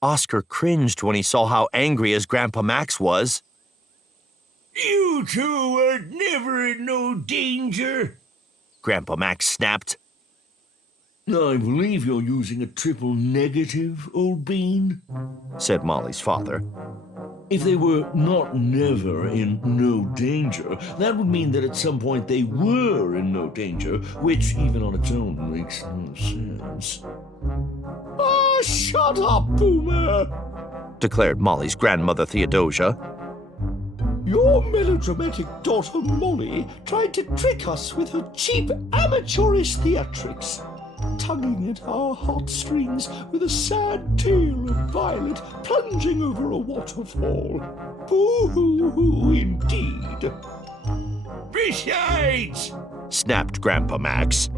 Oscar cringed when he saw how angry his Grandpa Max was. You two were never in no danger, Grandpa Max snapped. I believe you're using a triple negative, old bean, said Molly's father. If they were not never in no danger, that would mean that at some point they were in no danger, which even on its own makes no sense. Ah, shut up, Boomer, declared Molly's grandmother Theodosia. Your melodramatic daughter Molly tried to trick us with her cheap amateurish theatrics, tugging at our heartstrings with a sad tale of Violet plunging over a waterfall. Boo-hoo-hoo indeed. Besides, snapped Grandpa Max,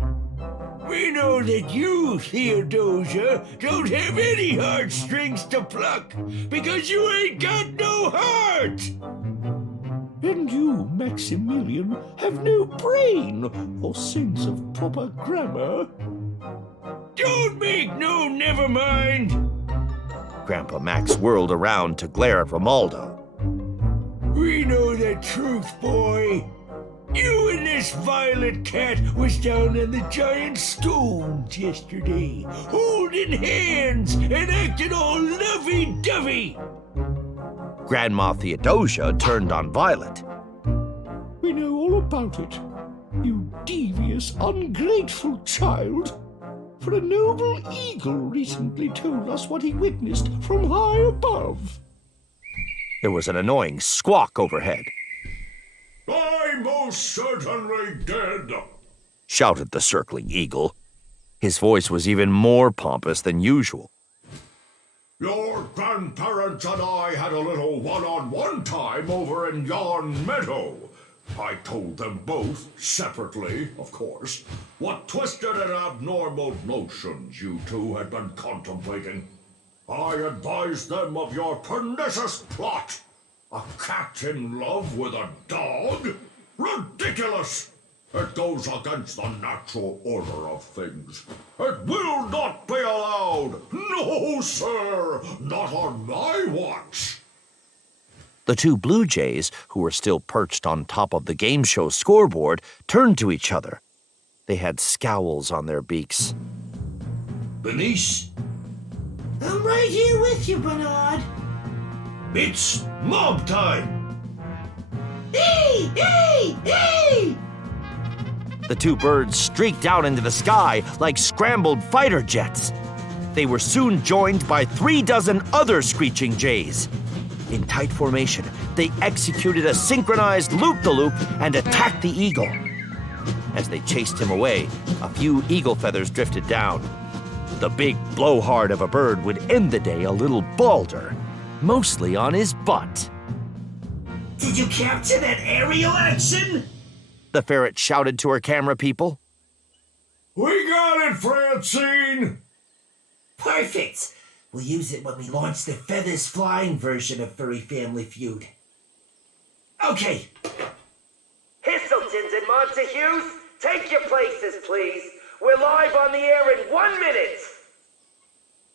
we know that you, Theodosia, don't have any heartstrings to pluck because you ain't got no heart. And you, Maximilian, have no brain or sense of proper grammar. Don't make no never mind. Grandpa Max whirled around to glare at Romaldo. We know the truth, boy. You and this Violet Cat was down on the giant stones yesterday, holding hands and acting all lovey-dovey. Grandma Theodosia turned on Violet. We know all about it, you devious, ungrateful child. For a noble eagle recently told us what he witnessed from high above. There was an annoying squawk overhead. I'm most certainly dead, shouted the circling eagle. His voice was even more pompous than usual. Your grandparents and I had a little one-on-one time over in yon meadow. I told them both, separately, of course, what twisted and abnormal notions you two had been contemplating. I advised them of your pernicious plot. A cat in love with a dog? Ridiculous! It goes against the natural order of things. It will not be allowed! No, sir! Not on my watch! The two Blue Jays, who were still perched on top of the game show scoreboard, turned to each other. They had scowls on their beaks. Bernice? I'm right here with you, Bernard. It's mob time! Hey! Hey! Hey! The two birds streaked out into the sky like scrambled fighter jets. They were soon joined by 36 other screeching jays. In tight formation, they executed a synchronized loop-the-loop and attacked the eagle. As they chased him away, a few eagle feathers drifted down. The big blowhard of a bird would end the day a little balder, mostly on his butt. Did you capture that aerial action? The ferret shouted to her camera people. We got it, Francine! Perfect! We'll use it when we launch the feathers flying version of Furry Family Feud. Okay. Histletons and Montagues, take your places, please. We're live on the air in 1 minute.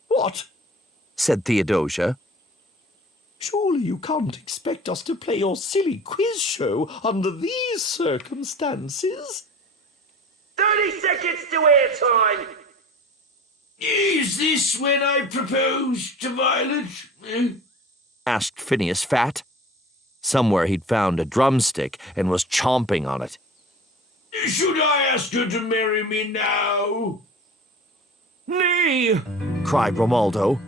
What? Said Theodosia. Surely you can't expect us to play your silly quiz show under these circumstances? 30 seconds to airtime. Is this when I proposed to Violet? Asked Phineas Fat. Somewhere he'd found a drumstick and was chomping on it. Should I ask her to marry me now? Nay, cried Romaldo.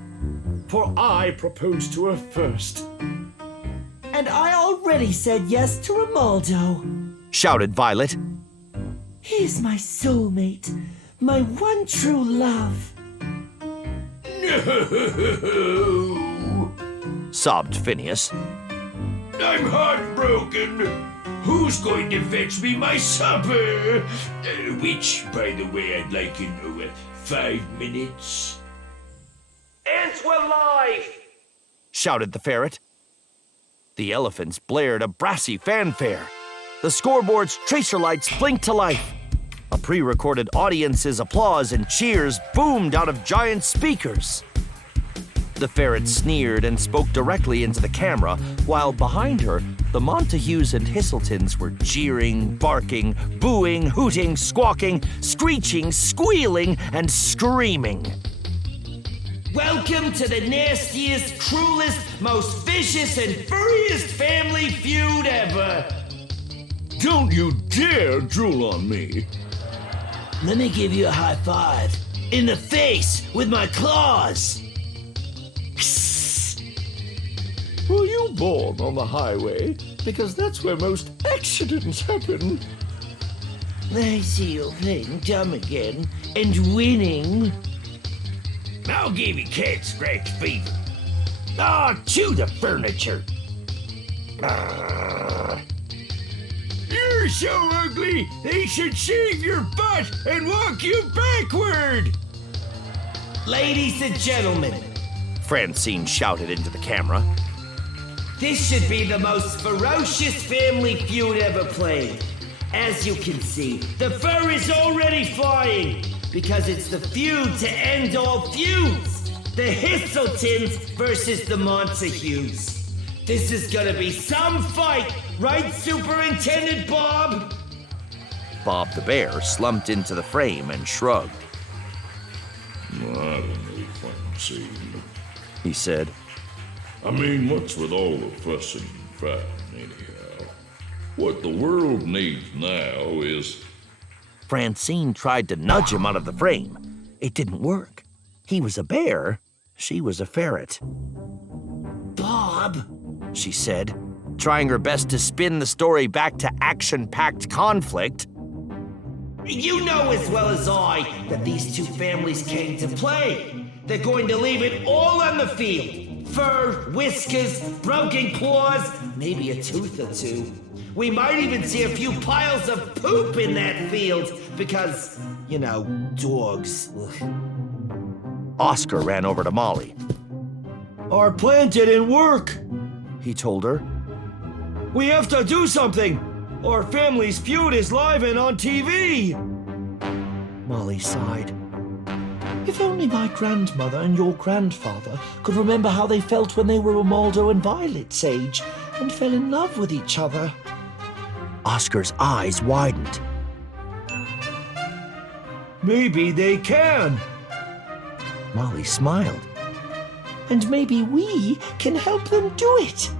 For I proposed to her first. And I already said yes to Romaldo. Shouted Violet. He's my soulmate, my one true love. No! Sobbed Phineas. I'm heartbroken. Who's going to fetch me my supper? Which, by the way, I'd like in 5 minutes. And we're live! Shouted the ferret. The elephants blared a brassy fanfare. The scoreboard's tracer lights blinked to life. A pre-recorded audience's applause and cheers boomed out of giant speakers. The ferret sneered and spoke directly into the camera, while behind her, the Montagues and Hisseltons were jeering, barking, booing, hooting, squawking, screeching, squealing, and screaming. Welcome to the nastiest, cruelest, most vicious, and furriest family feud ever. Don't you dare drool on me. Let me give you a high five. In the face with my claws. Were you born on the highway? Because that's where most accidents happen. I see you're playing dumb again and winning. I'll give you cat scratch fever. Chew the furniture. You're so ugly, they should shave your butt and walk you backward. Ladies and gentlemen, Francine shouted into the camera. this should be the most ferocious family feud ever played. As you can see, the fur is already flying because it's the feud to end all feuds. The Hisseltons versus the Montagues. This is gonna be some fight, right, Superintendent Bob? Bob the bear slumped into the frame and shrugged. I don't know, Francine. He said, I mean, what's with all the fussing and fighting, anyhow? What the world needs now is... Francine tried to nudge him out of the frame. It didn't work. He was a bear. She was a ferret. Bob, She said, trying her best to spin the story back to action-packed conflict. you know as well as I that these two families came to play. They're going to leave it all on the field. Fur, whiskers, broken claws, maybe a tooth or two. We might even see a few piles of poop in that field because, you know, dogs. Ugh. Oscar ran over to Molly. Our plan didn't work, He told her. we have to do something. Our family's feud is live and on TV. Molly sighed. If only my grandmother and your grandfather could remember how they felt when they were Romaldo and Violet's age and fell in love with each other. Oscar's eyes widened. Maybe they can. Molly smiled. And maybe we can help them do it.